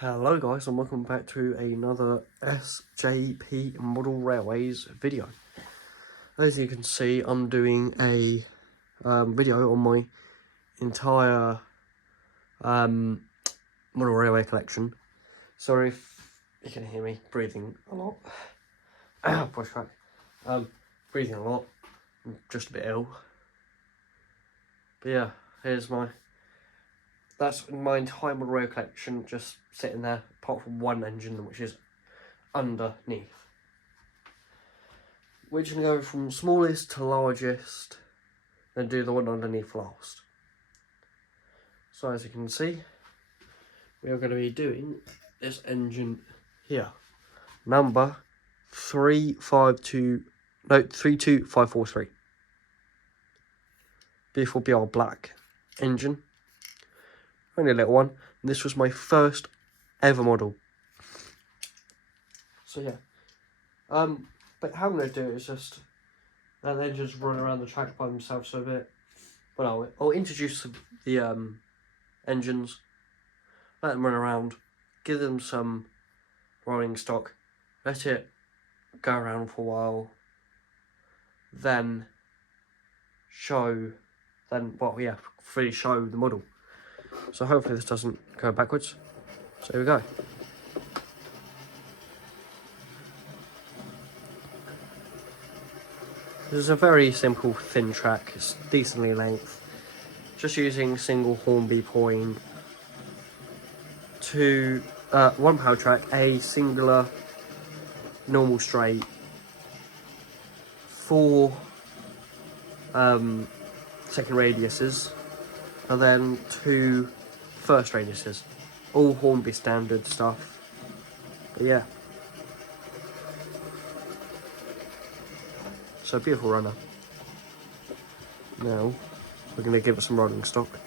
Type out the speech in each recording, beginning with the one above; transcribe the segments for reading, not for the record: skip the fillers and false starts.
Hello guys and welcome back to another SJP Model Railways video. As you can see, I'm doing a video on my entire model railway collection. Sorry if you can hear me breathing a lot. Push back. Breathing a lot. I'm just a bit ill. But yeah, that's my entire model railway collection just sitting there, apart from one engine which is underneath. We're just going to go from smallest to largest, then do the one underneath last. So as you can see, we are going to be doing this engine here. Number 32543. Beautiful BR black engine. Only a little one. And this was my first ever model. So yeah. But how I'm going to do it is just let the engines run around the track by themselves a bit. Well, I'll introduce the engines, let them run around, give them some rolling stock, let it go around for a while, then fully show the model. So hopefully this doesn't go backwards. So here we go. This is a very simple thin track, it's decently length. Just using single Hornby point to one power track, a singular normal straight, 4 second radiuses, and then 2 first radiuses. All Hornby standard stuff. But yeah. So beautiful runner. Now we're going to give it some rolling stock.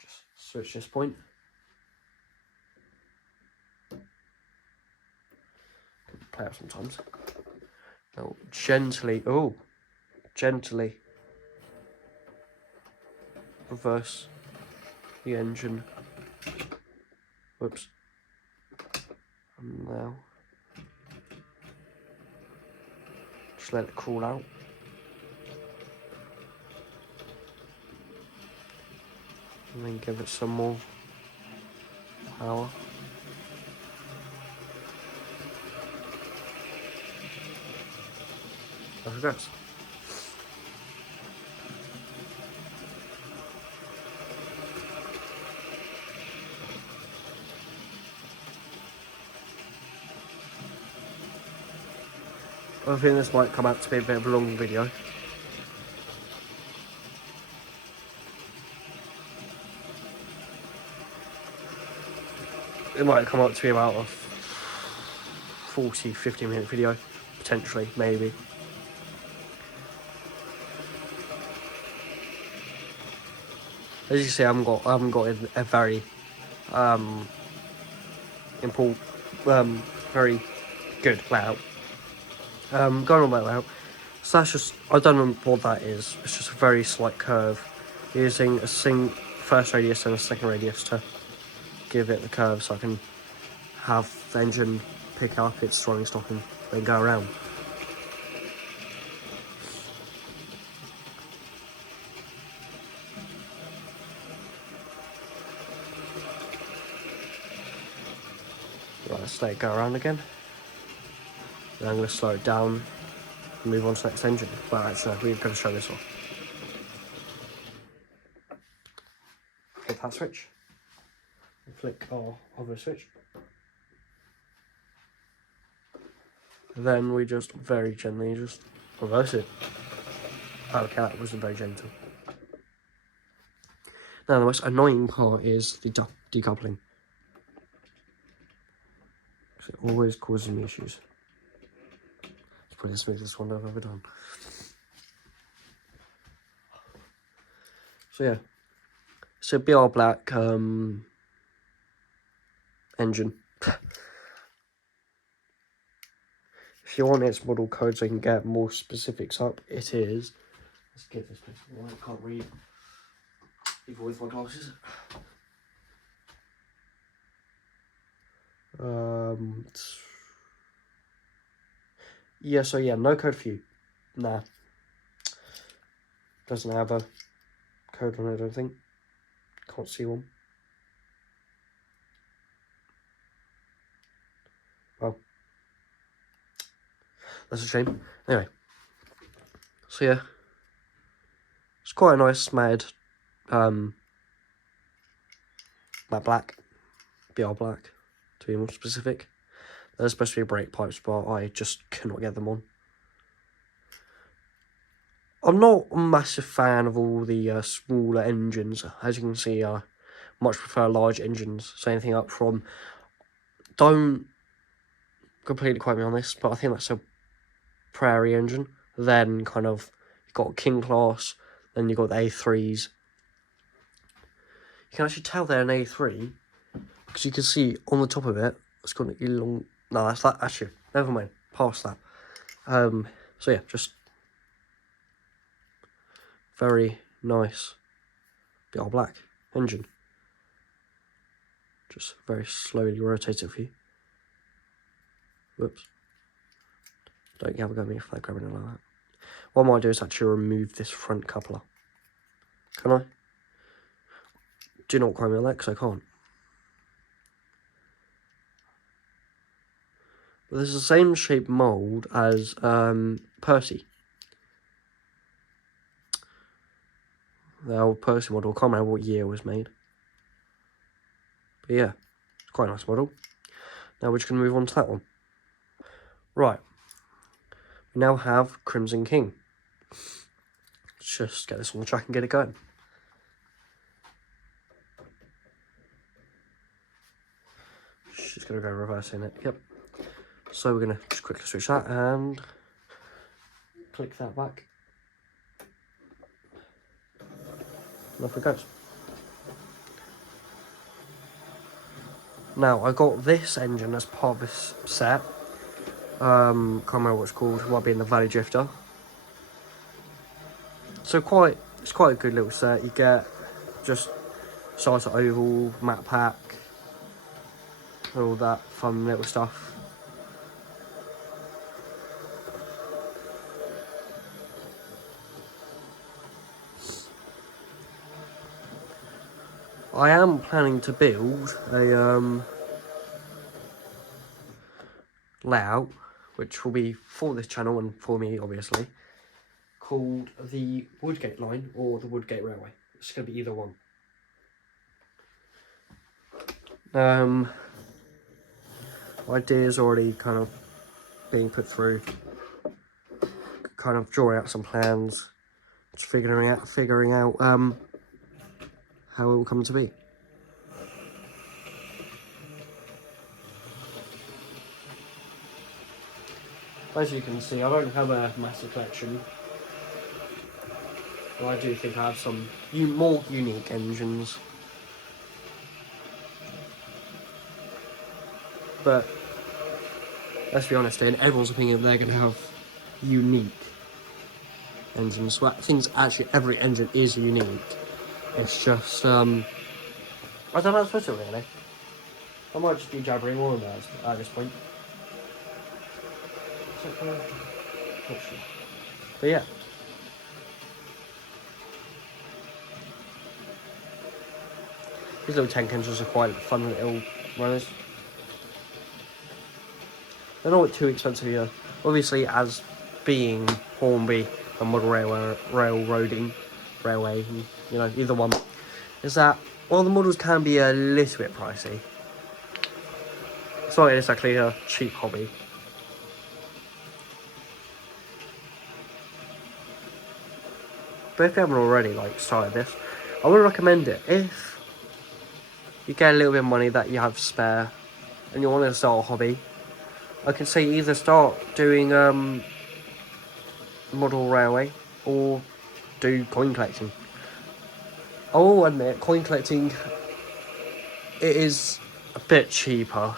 Just switch this point. Play out sometimes. Now gently reverse the engine. Whoops. And now just let it crawl out. And then give it some more power. There it goes. I think this might come out to be a bit of a long video. It might come out to be about a 40-50 minute video, potentially, maybe. As you see, I haven't got a very important, very good layout. Going on my layout. So that's just, I don't know what that is. It's just a very slight curve, using a first radius and a second radius to give it the curve, so I can have the engine pick up its rolling stock and then go around. Right, let's let it go around again. Then I'm going to slow it down and move on to the next engine. Well, actually, we're going to show this off. Hit that switch. Flick our other switch. Then we just very gently just reverse it. Okay, that wasn't very gentle. Now, the most annoying part is the decoupling. It always causes me issues. It's probably the smoothest one I've ever done. So yeah, it's a BR black engine. If you want its model code so you can get more specifics up, it is Let's get this place. I can't read even with my glasses. Yeah, so yeah, no code for you. Nah. Doesn't have a code on it, I don't think. Can't see one. Well, that's a shame. Anyway. So yeah. It's quite a nice matte black. BR black, to be more specific. There's supposed to be brake pipes, but I just cannot get them on. I'm not a massive fan of all the smaller engines. As you can see, I much prefer large engines. So anything up from... Don't completely quote me on this, but I think that's a Prairie engine. Then kind of, you've got King Class, then you've got the A3s. You can actually tell they're an A3, because you can see on the top of it, it's got an long... No, that's that, actually, never mind, past that. So yeah, just very nice BR black engine. Just very slowly rotate it for you. Whoops. Don't have a go at me if I grab it like that. What I might do is actually remove this front coupler. Can I? Do not quote me on that because I can't. But this is the same shape mould as Percy. The old Percy model. I can't remember what year it was made. But yeah, it's quite a nice model. Now we're just going to move on to that one. Right. We now have Crimson King. Let's just get this on the track and get it going. Just going to go reversing it. Yep. So we're going to just quickly switch that and click that back. And off it goes. Now, I got this engine as part of this set. Can't remember what it's called. It might be in the Valley Drifter. So it's quite a good little set. You get just size of oval, matte pack, and all that fun little stuff. I am planning to build a layout, which will be for this channel and for me, obviously, called the Woodgate Line or the Woodgate Railway. It's going to be either one. Ideas already kind of being put through. Kind of drawing out some plans, just figuring out how it will come to be. As you can see, I don't have a massive collection, but I do think I have some more unique engines. But let's be honest, in everyone's opinion, they're going to have unique engines. Well, I think actually every engine is unique. It's just, I don't know how to put it really. I might just be jabbering on at this point. But yeah. These little tank engines are quite fun little runners. They're not too expensive either. Obviously, as being Hornby and model railway, you know, either one, is that while the models can be a little bit pricey, it's not exactly a cheap hobby. But if you haven't already started this, I would recommend it. If you get a little bit of money that you have spare and you want to start a hobby, I can say either start doing model railway or do coin collecting. I will admit, coin collecting, it is a bit cheaper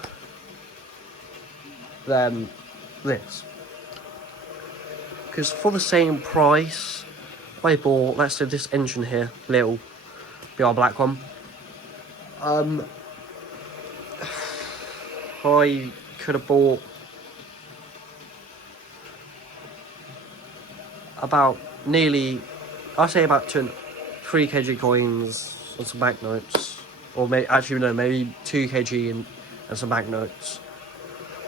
than this. Because for the same price, I bought, let's say, this engine here, little BR black one. I could have bought about nearly, I'd say about 3 kg coins and some banknotes, or maybe 2 kg and some banknotes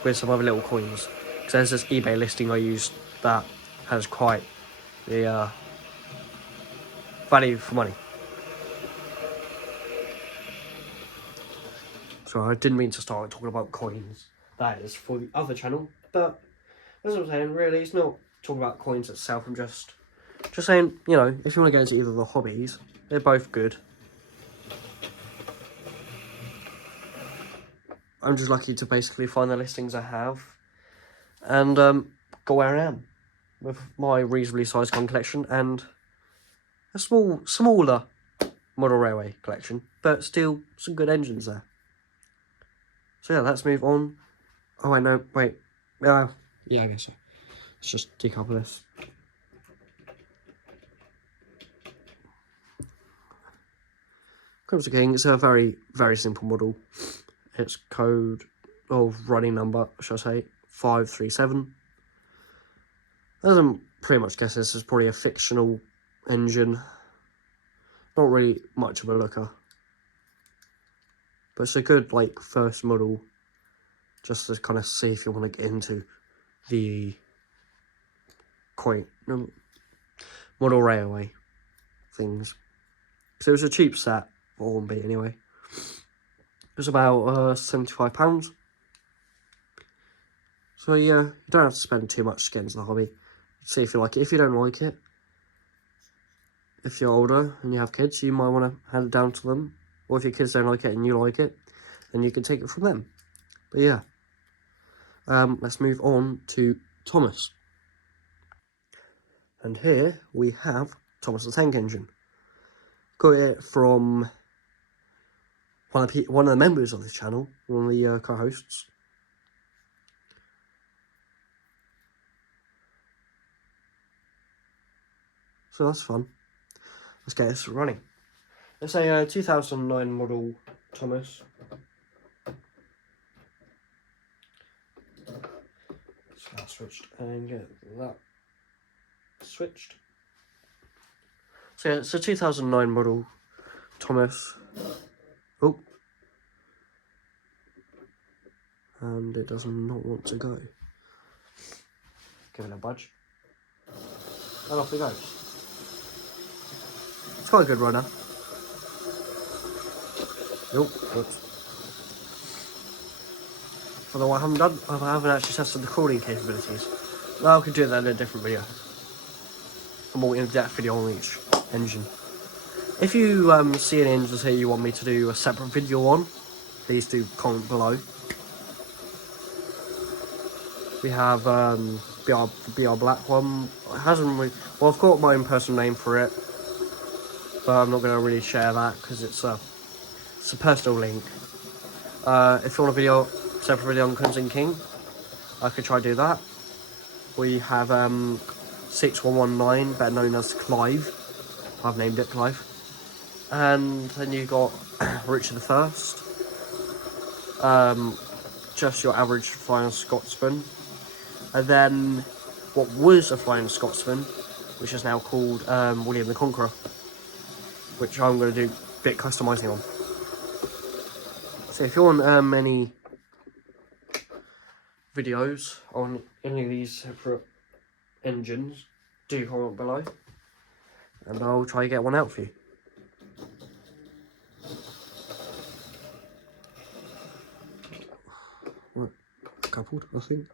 with some other little coins. Because there's this eBay listing I used that has quite the value for money. So I didn't mean to start talking about coins. That is for the other channel, but as I'm saying, really, it's not talking about coins itself. I'm just saying, you know, if you want to go into either of the hobbies, they're both good. I'm just lucky to basically find the listings I have and go where I am with my reasonably sized gun collection and a smaller model railway collection, but still some good engines there. So yeah, let's move on. Oh wait, no, wait. Yeah, I guess so. Let's just decouple this. Crimson King, it's a very, very simple model. Its code, or running number, shall I say, 537. As I'm pretty much guessing, this is probably a fictional engine. Not really much of a looker. But it's a good, like, first model, just to kind of see if you want to get into the model railway things. So it was a cheap set, for 1B anyway. It was about £75. So yeah, you don't have to spend too much to get into the hobby. See if you like it. If you don't like it, if you're older and you have kids, you might want to hand it down to them. Or if your kids don't like it and you like it, then you can take it from them. But yeah, let's move on to Thomas. And here we have Thomas the Tank Engine. Got it from one of the members of this channel, one of the co-hosts. So that's fun. Let's get this running. It's a 2009 model Thomas. So that's switched and get that switched. So yeah, it's a 2009 model Thomas. Oh. And it does not want to go. Give it a budge. And off it goes. It's quite a good runner. Nope. Although I haven't actually tested the crawling capabilities. Well, I could do that in a different video. A more in-depth video on each engine. If you see any engines here you want me to do a separate video on, please do comment below. We have BR Black one. It hasn't really, well, I've got my own personal name for it, but I'm not going to really share that because it's a personal link. If you want a separate video on Crimson King, I could try to do that. We have 6119, better known as Clive. I've named it Clive. And then you got Richard I. Just your average Flying Scotsman. And then what was a Flying Scotsman, which is now called William the Conqueror, which I'm going to do a bit customising on. So if you want any videos on any of these separate engines, do comment below and I'll try to get one out for you. Right, coupled, I think.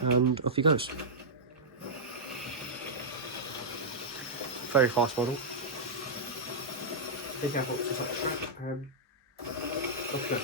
And off he goes. Very fast model. Be careful to touch track and off he goes.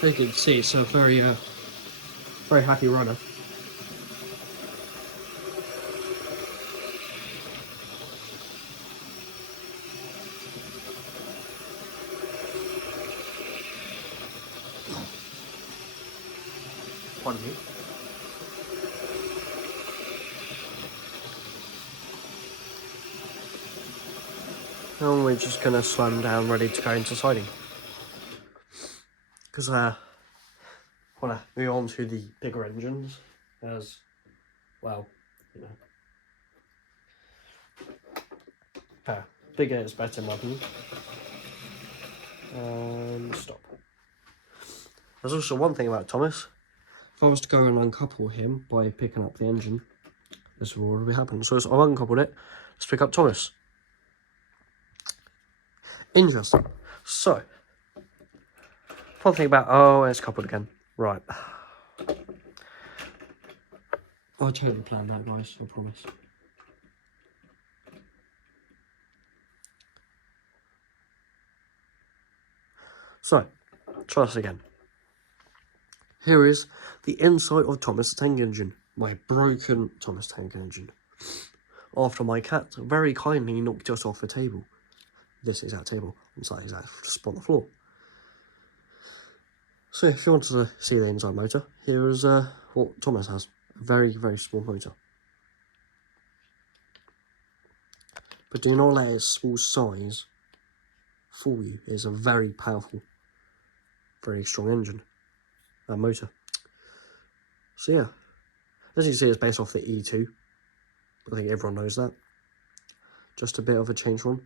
As you can see, it's a very very happy runner. Pardon me. And we're just gonna slow them down, ready to go into siding. Because wanna move on to the bigger engines, as well, you know. Bigger is better, modern. And stop. There's also one thing about Thomas. If I was to go and uncouple him by picking up the engine, this will already happen. So I've uncoupled it. Let's pick up Thomas. Interesting. So, one thing about, oh, it's coupled again. Right. I totally planned that, guys, I promise. So, try this again. Here is the inside of Thomas Tank Engine, my broken Thomas Tank Engine. After my cat very kindly knocked us off the table. This exact table, inside exact spot on the floor. So if you wanted to see the inside motor, here is what Thomas has. A very, very small motor. But do not let its small size fool you. It is a very powerful, very strong engine, that motor. So yeah, as you can see, it's based off the E2. I think everyone knows that. Just a bit of a change one.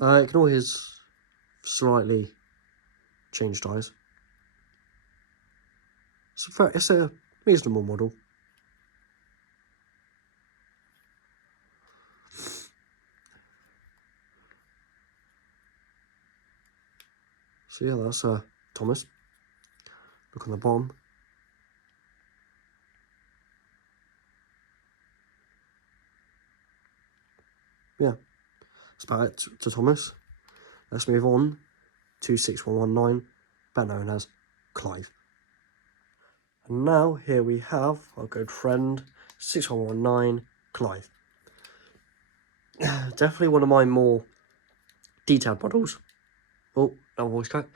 Ignore his slightly changed tyres. It's a reasonable model. So yeah, that's Thomas. Look on the bottom. Yeah, that's about it to Thomas. Let's move on to 6119, better known as Clive. And now here we have our good friend 6119, Clive. Definitely one of my more detailed models. Oh, no voice crack.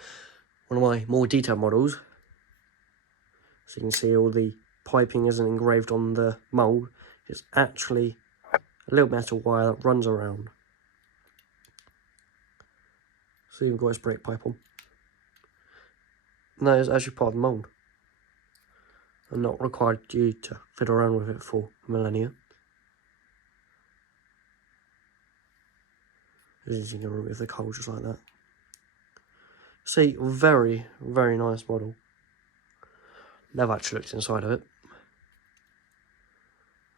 One of my more detailed models. So you can see all the piping isn't engraved on the mould. It's actually a little metal wire that runs around. So you've got its brake pipe on. And that is actually part of the mould. And not required you to fiddle around with it for millennia. As you can remove the coal just like that. See, very, very nice model. Never actually looked inside of it.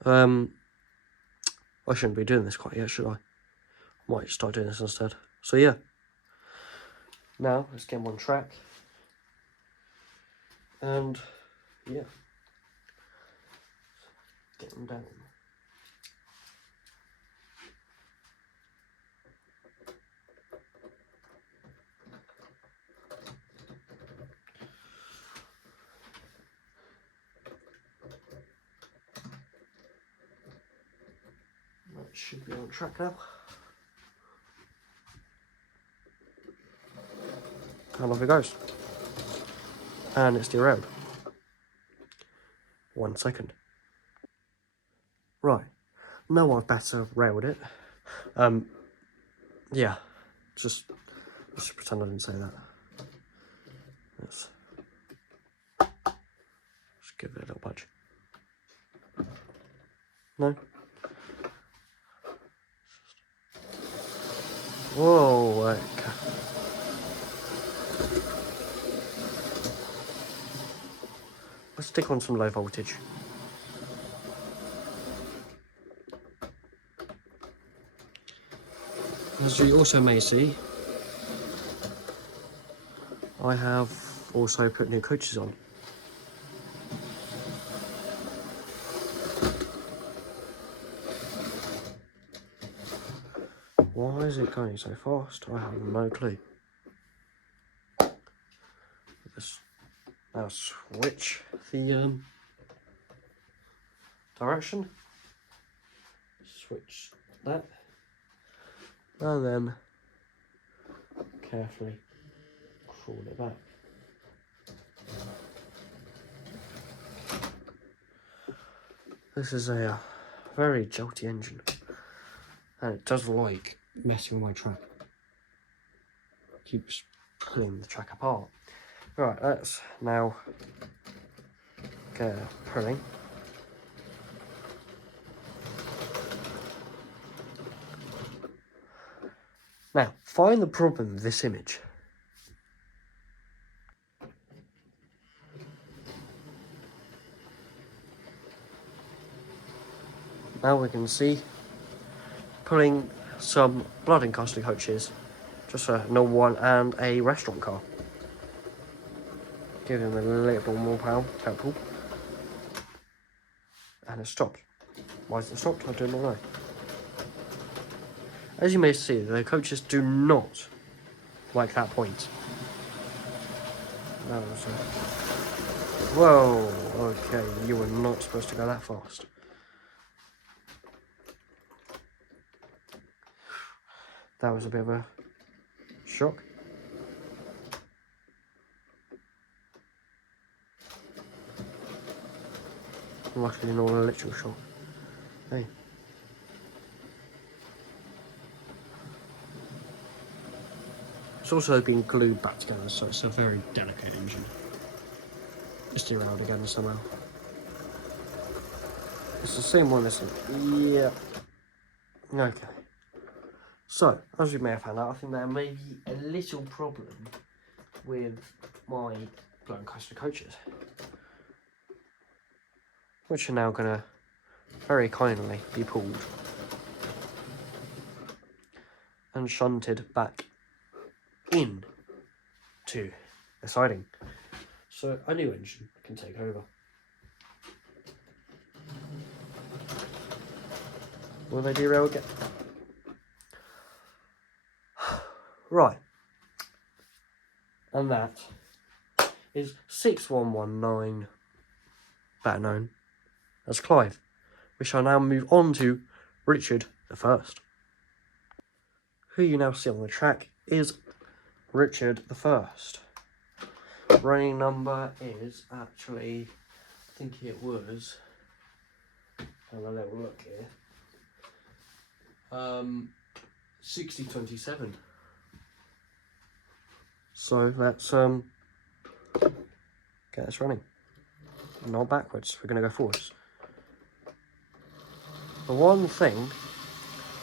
I shouldn't be doing this quite yet, should I? Might start doing this instead. So yeah. Now, let's get them on track. And, yeah. Get them down. That should be on track now. And off it goes. And it's derailed. 1 second. Right. Now I've better railed it. Yeah. Just pretend I didn't say that. Let's just give it a little budge. No. Whoa, okay. Let's stick on some low voltage. As you also may see, I have also put new coaches on. Why is it going so fast? I have no clue. This Now switch the direction. Switch that. And then carefully crawl it back. This is a very jolty engine, and it does like messing with my track. Keeps pulling the track apart. Right, let's now get pulling. Now, find the problem with this image. Now we can see pulling some blood and custody coaches, just a normal one and a restaurant car. Give him a little more power, helpful. And it stopped. Why is it stopped? I do not know. As you may see, the coaches do not like that point. That was whoa, okay, you were not supposed to go that fast. That was a bit of a shock. Luckily not an electrical shock. Hey. It's also been glued back together, so it's a very delicate engine. Just around again somehow. It's the same one, isn't it? Yeah. Okay. So, as you may have found out, I think there may be a little problem with my blood and custody coaches, which are now going to very kindly be pulled and shunted back in to the siding, so a new engine can take over. Will they derail again? Right, and that is 6119, better known as Clive. We shall now move on to Richard I. Who you now see on the track is Richard I. Running number is actually, I think it was, have a little look here, 6027. So let's get this running. Not backwards, we're going to go forwards. The one thing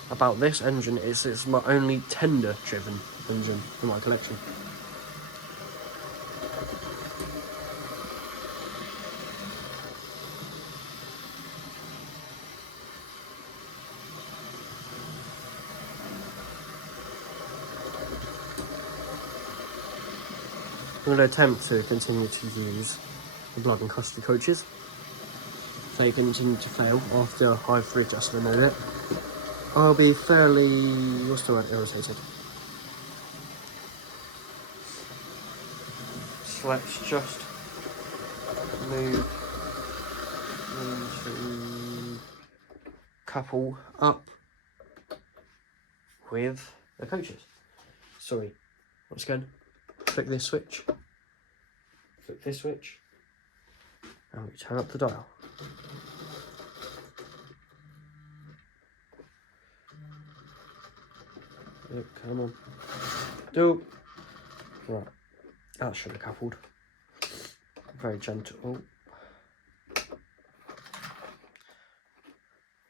about this engine is it's my only tender driven engine in my collection. I'm going to attempt to continue to use the blood and custody coaches. If they continue to fail after I've readjusted it, I'll be fairly, what's the word, irritated. So let's just move into couple up with the coaches. Sorry, once again, flick this switch, flick this switch, and we turn up the dial. Yep, come on. Do. Right. That should have coupled. Very gentle. Oh.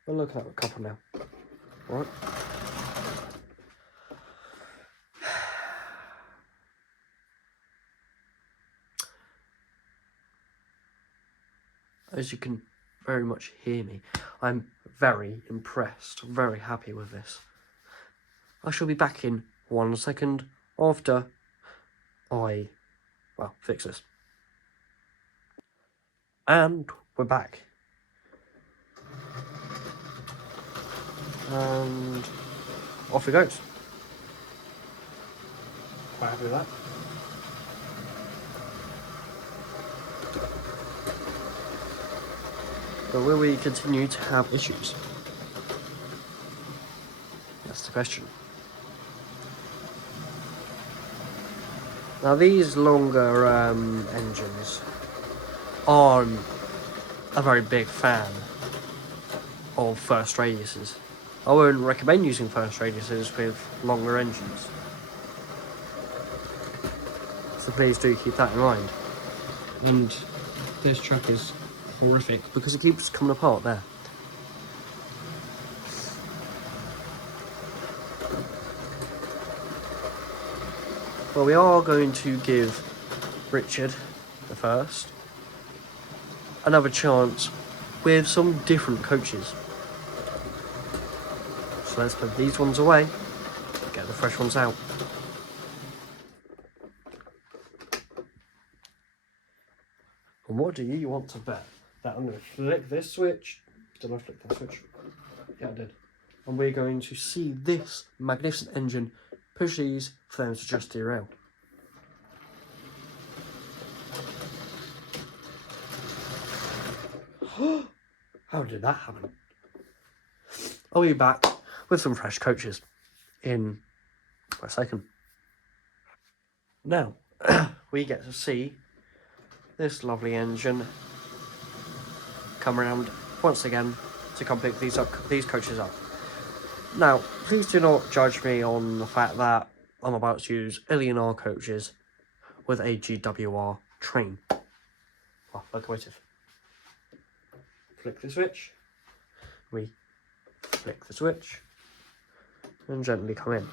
Well, look at that couple now. Right. As you can very much hear me, I'm very impressed, very happy with this. I shall be back in 1 second after I, well, fix this. And we're back. And off it goes. Quite happy with that. But will we continue to have issues? That's the question. Now these longer engines aren't a very big fan of first radiuses. I won't recommend using first radiuses with longer engines. So please do keep that in mind. And this truck is horrific because it keeps coming apart there. Well, we are going to give Richard the first another chance with some different coaches. So let's put these ones away, get the fresh ones out. And what do you want to bet? That I'm going to flick this switch. Did I flick that switch? Yeah, I did. And we're going to see this magnificent engine push these for them to just derail. How did that happen? I'll be back with some fresh coaches in a second. Now, we get to see this lovely engine come around once again to come pick these coaches up. Now, please do not judge me on the fact that I'm about to use Eleanor coaches with a GWR train. Oh, locomotive. Flick the switch. We flick the switch and gently come in.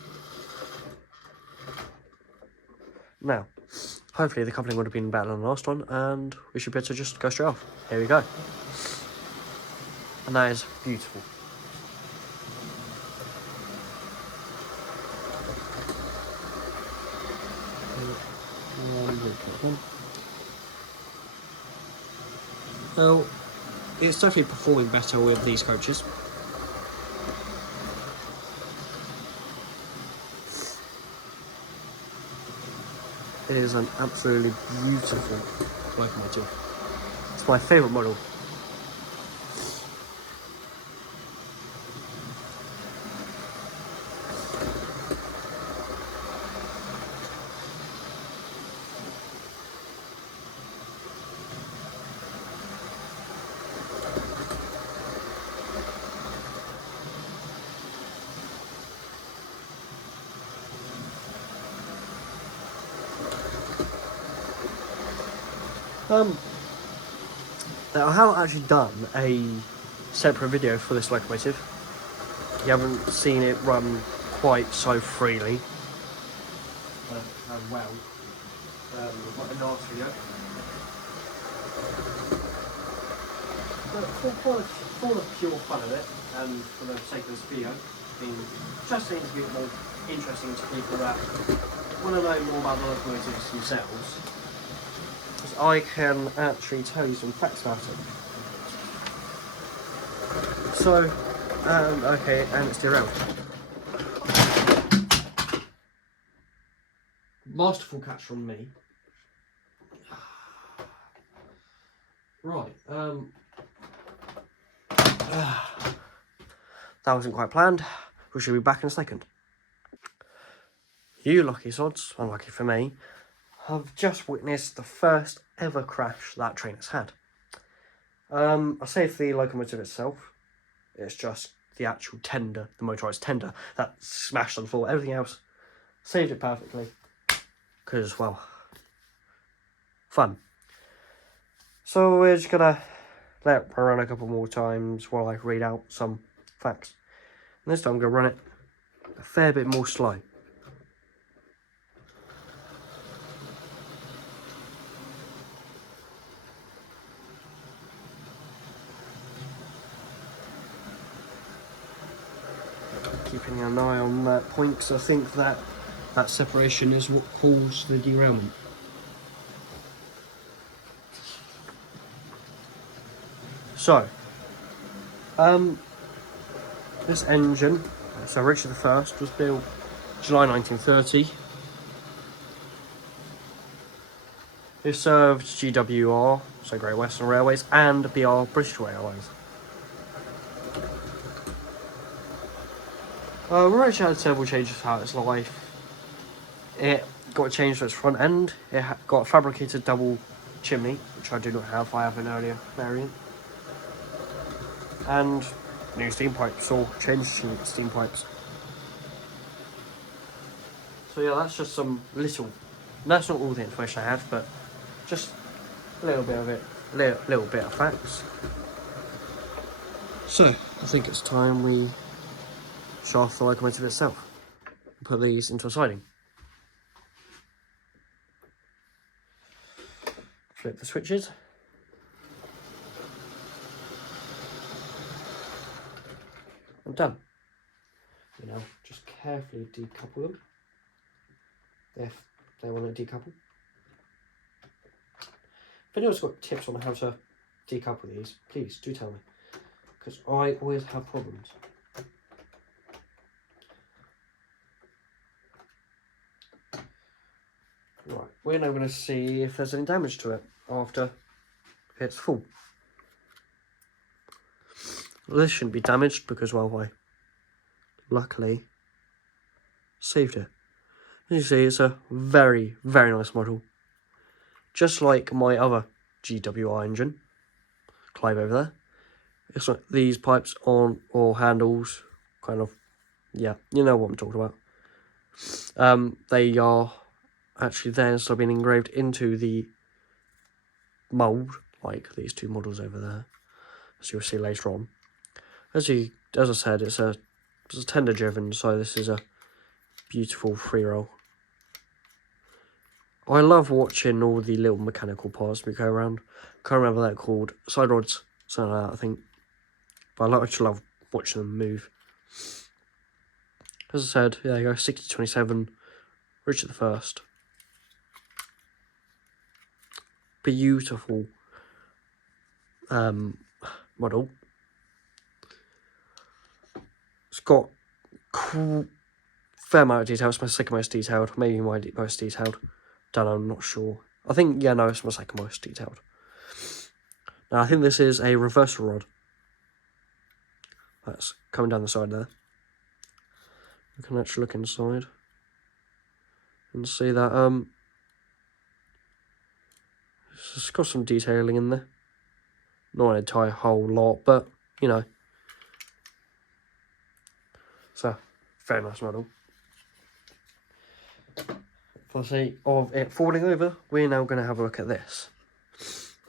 Now, hopefully the coupling would have been better than the last one, and we should be able to just go straight off. Here we go. And that is beautiful. Well, it's definitely performing better with these coaches. It is an absolutely beautiful locomotive. It's my favourite model. I haven't actually done a separate video for this locomotive. You haven't seen it run quite so freely. Well, quite a nice video. But for the pure fun of it, and for the sake of this video, just seems to be more interesting to people that want to know more about the locomotives themselves. I can actually tell you some facts about it. So, okay, and it's derailed. Masterful catch from me. Right, that wasn't quite planned. We should be back in a second. You lucky sods, unlucky for me, have just witnessed the first ever crash that train has had. I say for the locomotive itself, it's just the actual tender, the motorised tender, that smashed on the floor. Everything else saved it perfectly. Because, well, fun. So we're just gonna let it run a couple more times while I read out some facts. And this time I'm gonna run it a fair bit more slow. Keeping an eye on that point, because I think that separation is what caused the derailment. So, this engine, so Richard I was built July 1930. It served GWR, so Great Western Railways, and BR British Railways. We're actually had several changes throughout its life. It got changed to its front end. It got a fabricated double chimney, which I do not have. I have an earlier variant. And new steam pipes, or changed steam pipes. So yeah, that's just some little. That's not all the information I have, but just a little bit of it, little bit of facts. So I think it's time we shaft the locomotive itself and put these into a siding. Flip the switches. I'm done. You know, just carefully decouple them if they want to decouple. If anyone's got tips on how to decouple these, please do tell me, because I always have problems. Right, we're now going to see if there's any damage to it after it's full. This shouldn't be damaged because, well, I luckily saved it. As you see, it's a very, very nice model. Just like my other GWR engine, Clive over there. It's like these pipes on, or handles, kind of, yeah, you know what I'm talking about. They are actually there instead of being engraved into the mould, like these two models over there, as you'll see later on. As I said, it's a tender driven, so this is a beautiful free roll. I love watching all the little mechanical parts we go around. Can't remember what they're called, side rods, something like that, I think. But I actually love watching them move. As I said, yeah, you go 6027, Richard I. Beautiful model. It's got fair amount of detail. It's my second most detailed, maybe my most detailed. Don't know, I'm not sure. I think, yeah, no, it's my second most detailed. Now, I think this is a reversal rod. That's coming down the side there. We can actually look inside and see that it's got some detailing in there. Not an entire whole lot, but you know. So, very nice model. For the sake of it falling over, we're now going to have a look at this.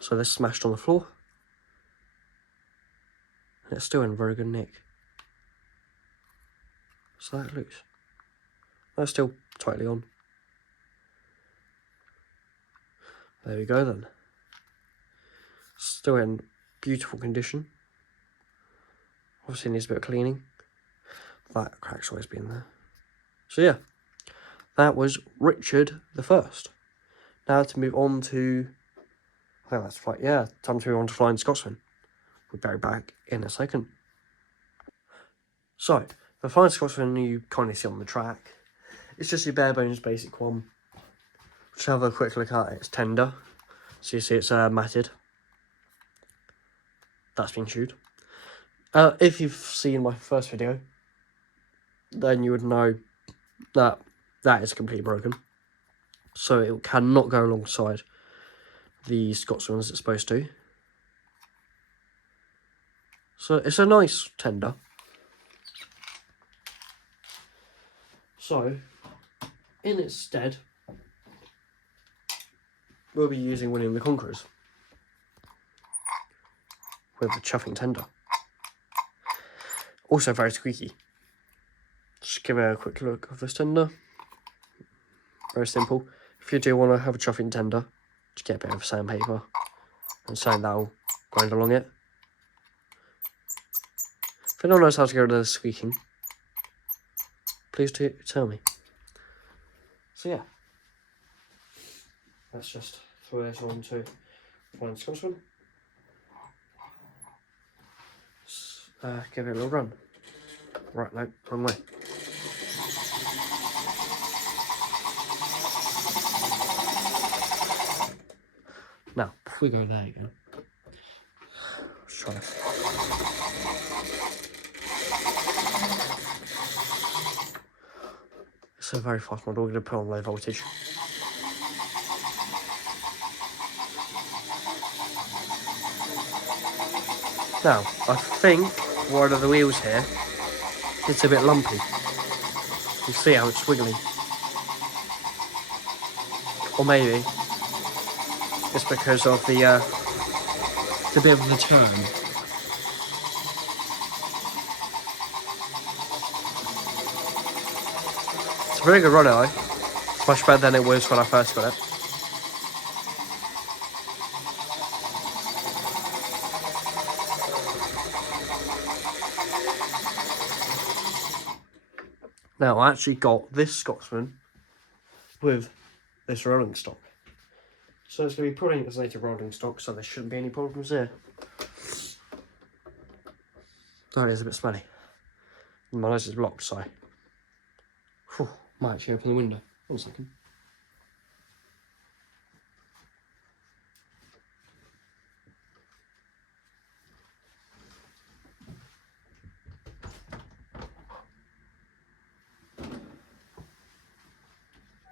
So this smashed on the floor. And it's still in very good nick. So that loose. That's still tightly on. There we go then. Still in beautiful condition. Obviously needs a bit of cleaning. That crack's always been there. So yeah, that was Richard I. Now to move on to, I think that's time to move on to Flying Scotsman. We'll be back in a second. So, the Flying Scotsman you kindly see on the track, it's just your bare bones basic one. Let's have a quick look at it. It's tender. So you see it's matted. That's been chewed. If you've seen my first video, then you would know that that is completely broken. So it cannot go alongside the Scotsman as it's supposed to. So it's a nice tender. So, in its stead, we'll be using William the Conqueror's with the chuffing tender. Also very squeaky. Just give it a quick look of this tender. Very simple. If you do want to have a chuffing tender, just get a bit of sandpaper and something that'll grind along it. If anyone knows how to get rid of the squeaking, please do tell me. So yeah, let's just throw this on to Flying Scotsman. Give it a little run. Right, no, wrong way. Now, before we go there again, let's try this. It's a very fast model. We're going to put on low voltage. Now, I think one of the wheels here, it's a bit lumpy. You see how it's wiggling. Or maybe it's because of the bit of the turn. It's a very good runner though. It's much better than it was when I first got it. Now, I actually got this Scotsman with this rolling stock. So it's going to be putting as native rolling stock, so there shouldn't be any problems there. Oh, it is a bit smelly. My nose is blocked, so... Whew, might actually open the window. 1 second.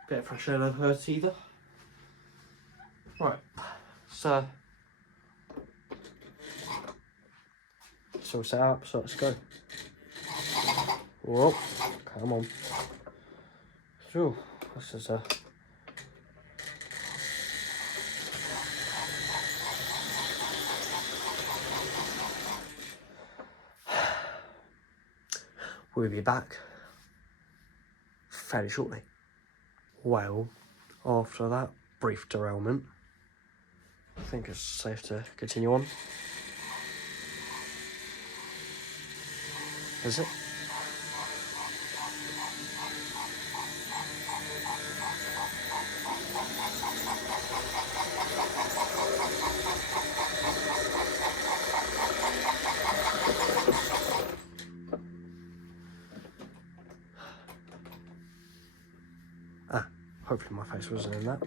Bit of fresh air never hurt either. Right, so it's all set up, so let's go. Whoa, come on. Phew, this is a... We'll be back fairly shortly. Well, after that brief derailment, I think it's safe to continue on. Is it? Hopefully my face wasn't in that.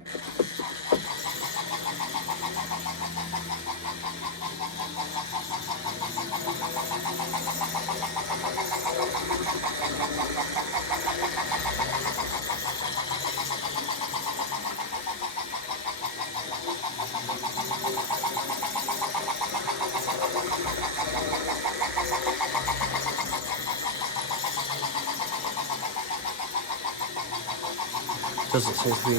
Doesn't seem to be a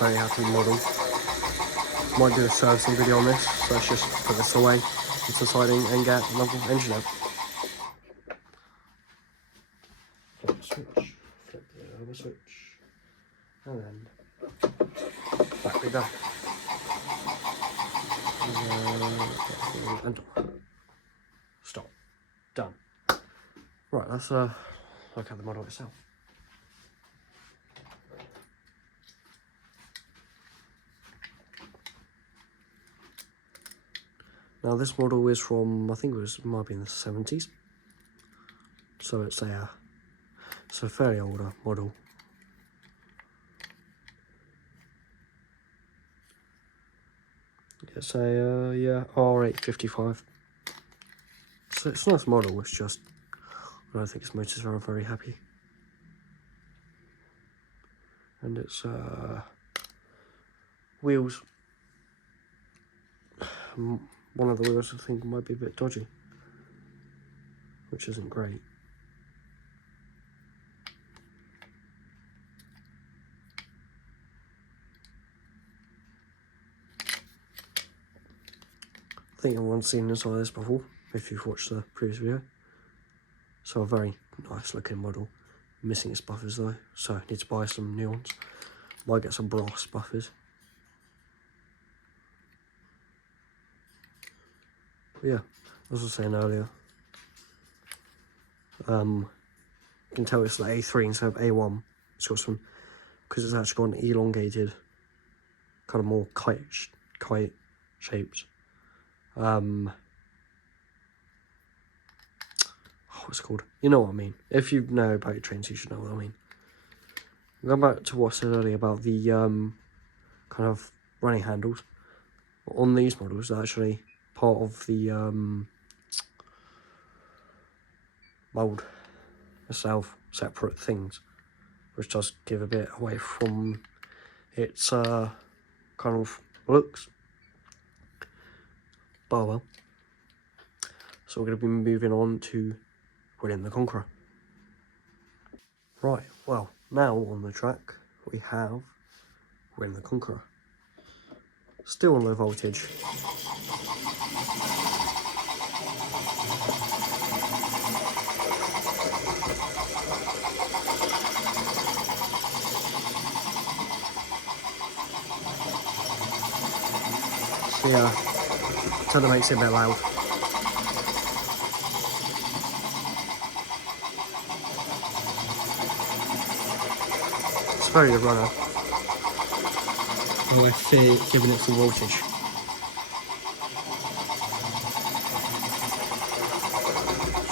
very happy model. Might do a servicing video on this, so let's just put this away into siding and get another engine out. Flip the switch, flip the other switch, and then back we go. And stop. Done. Right, let's look at the model itself. Now this model is from, I think might be in the 70s. So it's a fairly older model. It's a R855. So it's a nice model, it's just I don't think its motors are very happy. And its wheels, one of the wheels I think might be a bit dodgy, which isn't great. I think everyone's seen inside this before, if you've watched the previous video. So a very nice looking model. Missing its buffers though, so I need to buy some new ones. Might get some brass buffers. But yeah, as I was saying earlier, you can tell it's like A3 instead of A1 Scotsman, because it's actually got an elongated, kind of more kite shaped. What's it called? You know what I mean. If you know about your trains, you should know what I mean. Going back to what I said earlier about the kind of running handles. on these models, they're actually part of the mould itself, separate things, which does give a bit away from its kind of looks. But well, so we're going to be moving on to William the Conqueror. Right, well, now on the track we have William the Conqueror. Still on low voltage. So yeah, so that makes it a bit loud. It's very good runner. Oh, I fear giving it full voltage.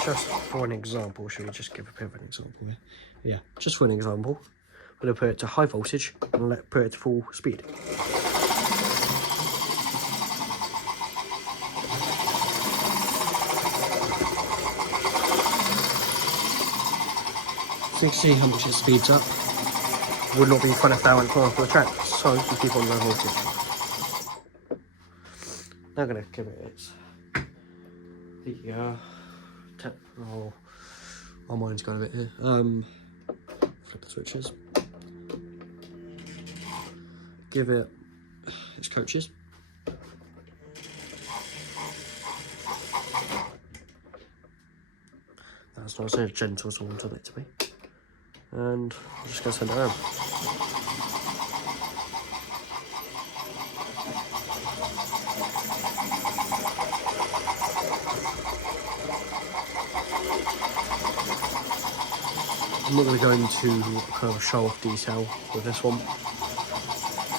Just for an example, should we just give a bit of an example here? Yeah, just for an example, I'm going to put it to high voltage and put it to full speed. So you can see how much it speeds up. Would not be fun if that went far off the track, so you keep on low voltage. Now I'm going to give it its oh, my mind's going a bit here. Flip the switches. Give it its coaches. That's not as gentle as I wanted it to be. And I'm just going to send it around. I'm not going to go into kind of show off detail with this one.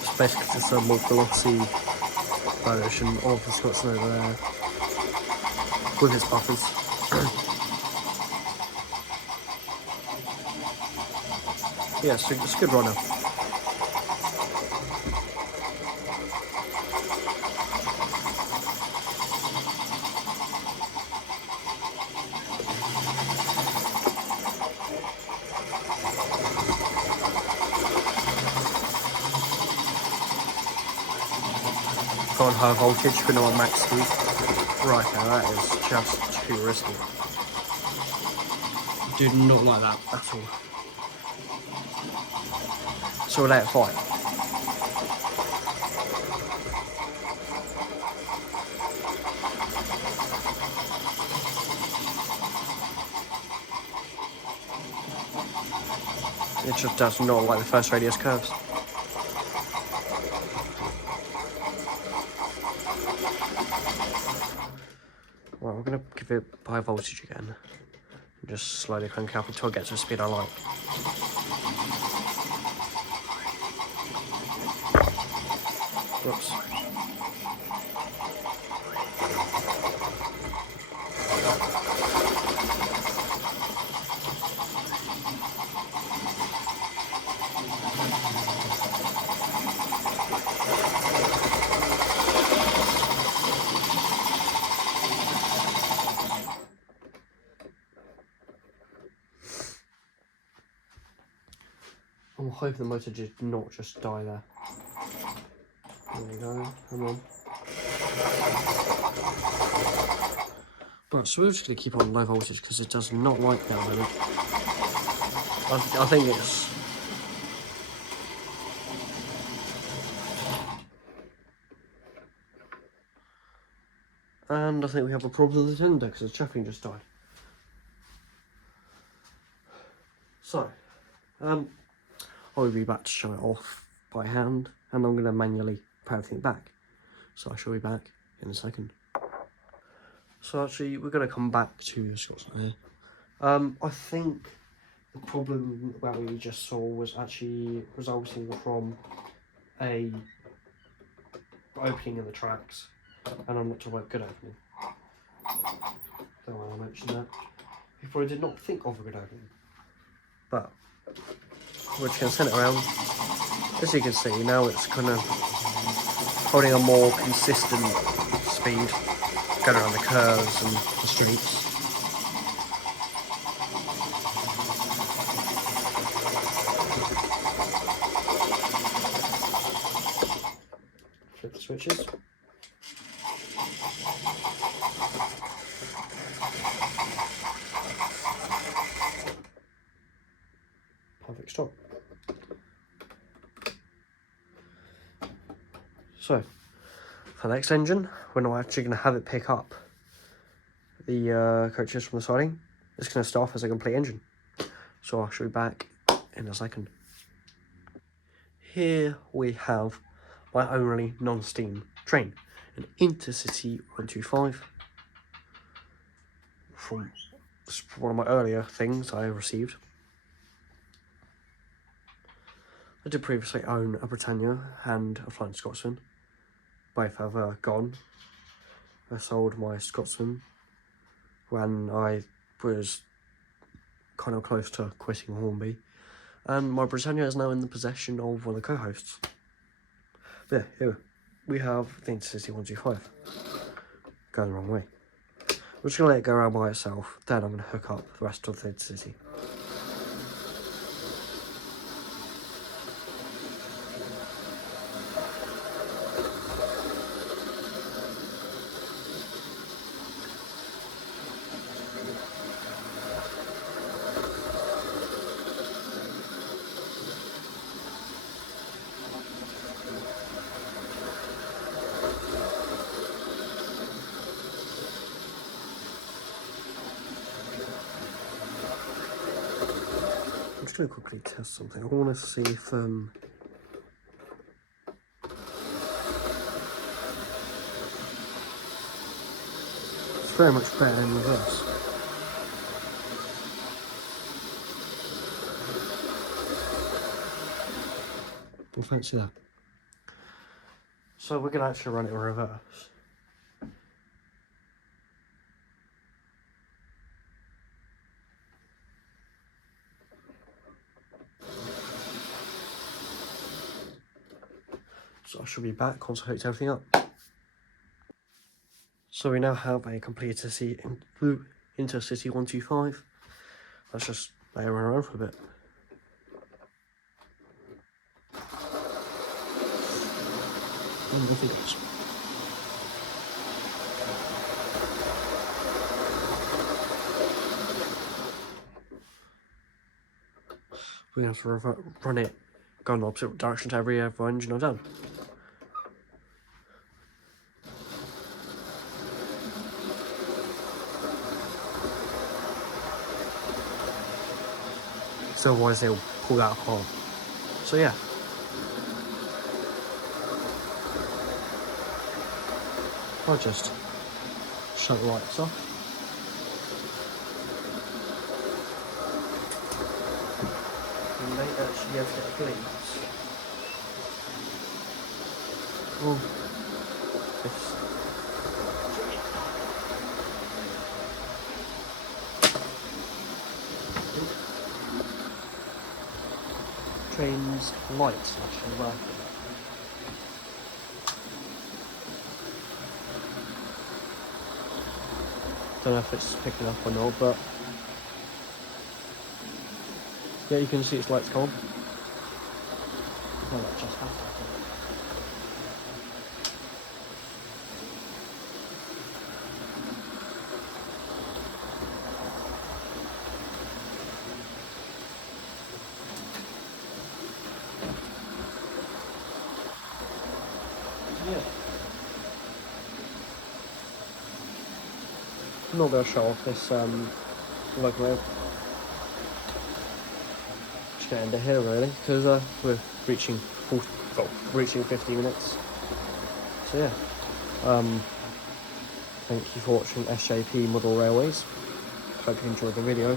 It's basically just a more glossy version of the Scots over there with its buffers. Yeah, so it's a good runner. On high voltage but not on max speed. Right now, that is just too risky. Do not like that at all. So we'll let it fight. It just does not like the first radius curves. Well, we're going to give it high voltage again. And just slowly crank up until it gets to a speed I like. Whoops. I'm hoping the motor did not just die there. There we go, come on. But so we're just going to keep on low voltage because it does not like that moment. I think it's... And I think we have a problem with the tender because the chaffing just died. So, I'll be back to show it off by hand, and I'm going to manually put everything back. So I shall be back in a second. So actually, we're going to come back to the Scotsman here. I think the problem that we just saw was actually resulting from a opening in the tracks, and I'm not to work good opening. Don't want to mention that. We probably did not think of a good opening. But we're just going to send it around. As you can see, now it's kind of holding a more consistent speed, going around the curves and the streets. Flip the switches. Perfect stop. So, for the next engine, we're not actually going to have it pick up the coaches from the siding. It's going to start off as a complete engine. So I'll show you back in a second. Here we have my only non-steam train, an Intercity 125 from one of my earlier things I received. I did previously own a Britannia and a Flying Scotsman. Both have gone. I sold my Scotsman when I was kind of close to quitting Hornby. And my Britannia is now in the possession of one of the co-hosts. But yeah, here we have the Intercity 125. Going the wrong way. I'm just going to let it go around by itself, then I'm going to hook up the rest of the Intercity. I'm just going to quickly test something. I want to see if it's very much better in reverse. I fancy that. So we're going to actually run it in reverse. So I should be back once I hooked everything up. So we now have a complete Intercity 125. Let's just lay it around for a bit. And off it goes. We're going to have to run it, go in the opposite direction to every engine I've done. So otherwise they'll pull that apart. So yeah. I'll just shut the lights off. You may actually have to get a glimpse. Oh, this. Train's lights actually working. Don't know if it's picking up or not, but yeah, you can see its lights come on. Well, that just happened. Yeah. I'm not going to show off this locomotive. Just going to end it here really, because we're reaching 50 minutes. So yeah, thank you for watching SJP Model Railways. Hope you enjoyed the video.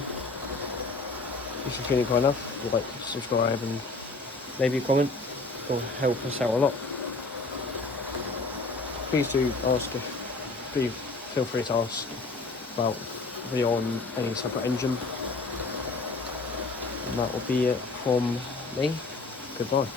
If you're feeling kind enough, you'd like to subscribe and maybe a comment, will help us out a lot. Please do ask feel free to ask about video on any separate engine. And that will be it from me. Goodbye.